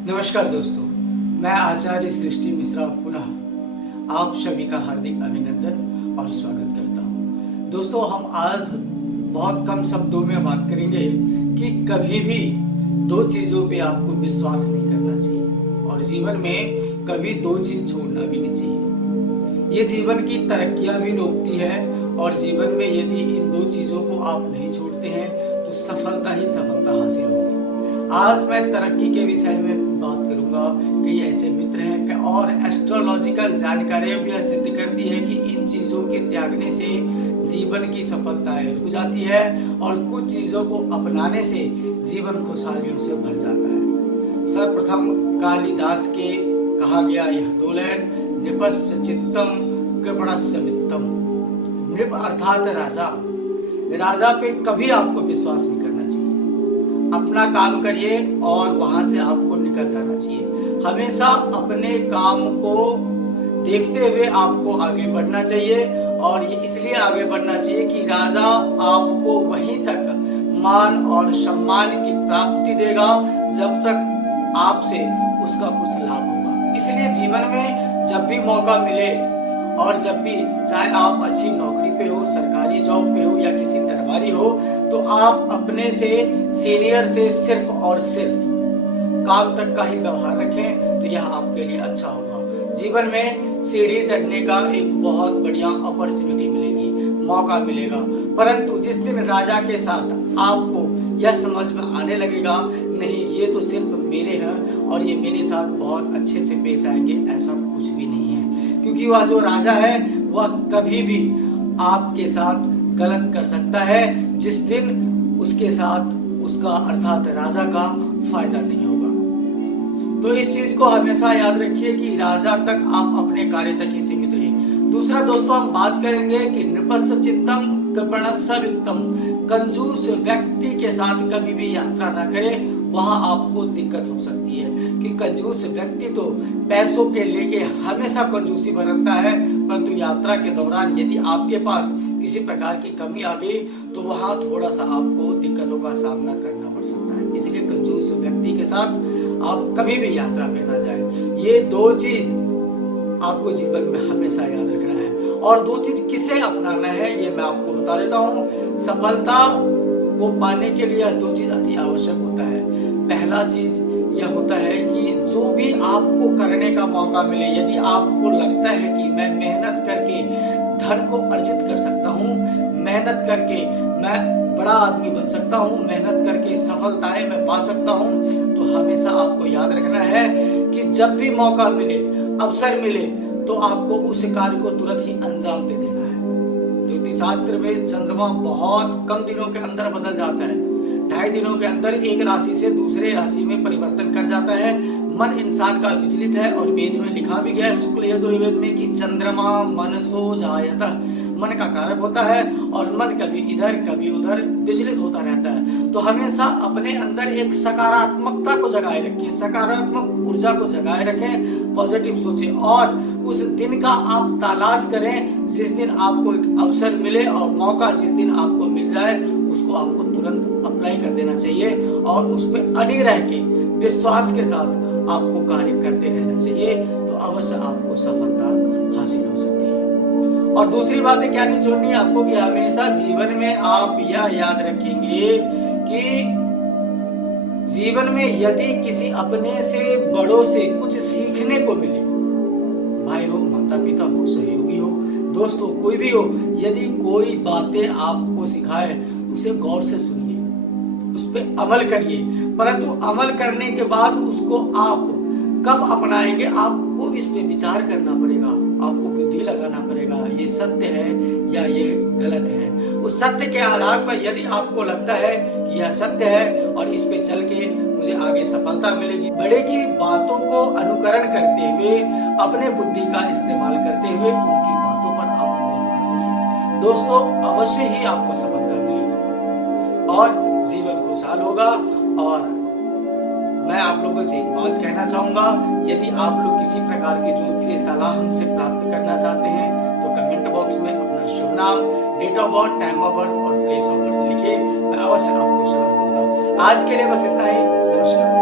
नमस्कार दोस्तों, मैं आचार्य सृष्टि मिश्रा पुनः आप सभी का हार्दिक अभिनंदन और स्वागत करता हूँ। दोस्तों, हम आज बहुत कम शब्दों में बात करेंगे कि कभी भी दो चीज़ों पे आपको विश्वास नहीं करना चाहिए और जीवन में कभी दो चीज़ छोड़ना भी नहीं चाहिए। ये जीवन की तरक्कियाँ भी रोकती है और जीवन में यदि इन दो चीज़ों को आप नहीं छोड़ते हैं तो सफलता ही सफलता हासिल होगी। आज मैं तरक्की के विषय में बात करूंगा। कई ऐसे मित्र हैं कि और एस्ट्रोलॉजिकल जानकारियां भी यह सिद्ध करती है कि इन चीज़ों के त्यागने से जीवन की सफलताएं रुक जाती है और कुछ चीज़ों को अपनाने से जीवन खुशहालियों से भर जाता है। सर्वप्रथम कालिदास के कहा गया यह दो लाइन, नृपस्य चित्तम कृपणस्य वित्तम। नृप अर्थात राजा। राजा पे कभी आपको विश्वास नहीं करना चाहिए। अपना काम करिए और वहां से आपको निकल जाना चाहिए। हमेशा अपने काम को देखते हुए आपको आगे बढ़ना चाहिए और ये इसलिए आगे बढ़ना चाहिए कि राजा आपको वहीं तक मान और सम्मान की प्राप्ति देगा जब तक आपसे उसका कुछ लाभ होगा। इसलिए जीवन में जब भी मौका मिले और जब भी, चाहे आप अच्छी नौकरी पे हो, सरकारी जॉब पे हो या किसी दरबारी हो, तो आप अपने से सीनियर से सिर्फ और सिर्फ काम तक का ही व्यवहार रखें तो यह आपके लिए अच्छा होगा। जीवन में सीढ़ी चढ़ने का एक बहुत बढ़िया अपॉर्चुनिटी मिलेगी, मौका मिलेगा। परंतु जिस दिन राजा के साथ आपको यह समझ में आने लगेगा, नहीं ये तो सिर्फ मेरे हैं और ये मेरे साथ बहुत अच्छे से पेश आएंगे, ऐसा कुछ भी नहीं है। क्योंकि वह जो राजा है वह कभी भी आपके साथ गलत कर सकता है जिस दिन उसके साथ उसका अर्थात राजा का फायदा नहीं होगा। तो इस चीज को हमेशा याद रखिए कि राजा तक आप अपने कार्य तक ही सीमित रहिए। दूसरा दोस्तों, हम बात करेंगे कि नृपस्य चित्तम कृपणस्य वित्तम। कंजूस व्यक्ति के साथ कभी भी यात्रा ना करें, वहां आपको दिक्कत हो सकती है कि कंजूस व्यक्ति तो पैसों के लेके हमेशा कंजूसी बरतता है, परंतु यात्रा के दौरान यदि आपके पास किसी प्रकार की कमी आ गई तो वहां थोड़ा सा आपको दिक्कतों का सामना करना पड़ सकता है। इसलिए कंजूस व्यक्ति के साथ आप कभी भी यात्रा पे ना जाएं। ये दो चीज आपको जीवन में हमेशा याद रखना है। और दो चीज किसे अपनाना है ये मैं आपको बता देता हूँ। सफलता को पाने के लिए दो चीज अति आवश्यक होता है। पहला चीज यह होता है कि जो भी आपको करने का मौका मिले, यदि आपको लगता है कि मैं मेहनत करके धन को अर्जित कर सकता हूँ, मेहनत करके मैं बड़ा आदमी बन सकता हूँ, मेहनत करके सफलताएं मैं पा सकता हूँ, तो हमेशा आपको याद रखना है कि जब भी मौका मिले, अवसर मिले, तो आपको उस कार्य को तुरंत ही अंजाम दे देना है। ज्योतिष शास्त्र में चंद्रमा बहुत कम दिनों के अंदर बदल जाता है। 2.5 दिनों के अंदर एक राशि से दूसरे राशि में परिवर्तन कर जाता है। मन इंसान का विचलित है और वेद में लिखा भी गया है, शुक्ल यजुर्वेद में, कि चंद्रमा मनसो जायतः, मन का कारक होता है और मन कभी इधर कभी उधर विचलित होता रहता है। तो हमेशा अपने अंदर एक सकारात्मकता को जगाए रखें, सकारात्मक ऊर्जा को जगाए रखें, पॉजिटिव सोचें और उस दिन का आप तलाश करें जिस दिन आपको एक अवसर मिले और मौका जिस दिन आपको मिल जाए उसको आपको तुरंत अप्लाई कर देना चाहिए और उस पर अड़ी रह के विश्वास के साथ आपको कार्य करते रहना चाहिए, तो अवश्य आपको सफलता हासिल हो सकती है। और दूसरी बातें क्या नहीं छोड़नी है आपको कि हमेशा जीवन में आप यह याद रखेंगे कि जीवन में यदि किसी अपने से बड़ों से कुछ सीखने को मिले, भाई हो, माता पिता हो, सहयोगी हो, दोस्त हो, कोई भी हो, यदि कोई बातें आपको सिखाए उसे गौर से सुनिए, उस पर अमल करिए। परंतु अमल करने के बाद उसको आप कब अपनाएंगे आपको इस पे विचार करना पड़ेगा, आपको बुद्धि लगाना पड़ेगा, ये सत्य है या ये गलत है। उस सत्य के आधार पर यदि आपको लगता है कि यह सत्य है और इस पे चल के मुझे आगे सफलता मिलेगी, बड़े की बातों को अनुकरण करते हुए, अपने बुद्धि का इस्तेमाल करते हुए उनकी बातों पर आप गौर करिए, दोस्तों अवश्य ही आपको सफलता मिलेगी और जीवन खुशहाल होगा। और मैं आप लोगों से एक बात कहना चाहूंगा, यदि आप लोग किसी प्रकार की ज्योतिषीय सलाह हमसे प्राप्त करना चाहते हैं तो कमेंट बॉक्स में अपना शुभ नाम, date of birth, time of birth और प्लेस ऑफ बर्थ लिखिए, मैं अवश्य आपको सलाह दूंगा। आज के लिए बस इतना ही। नमस्कार।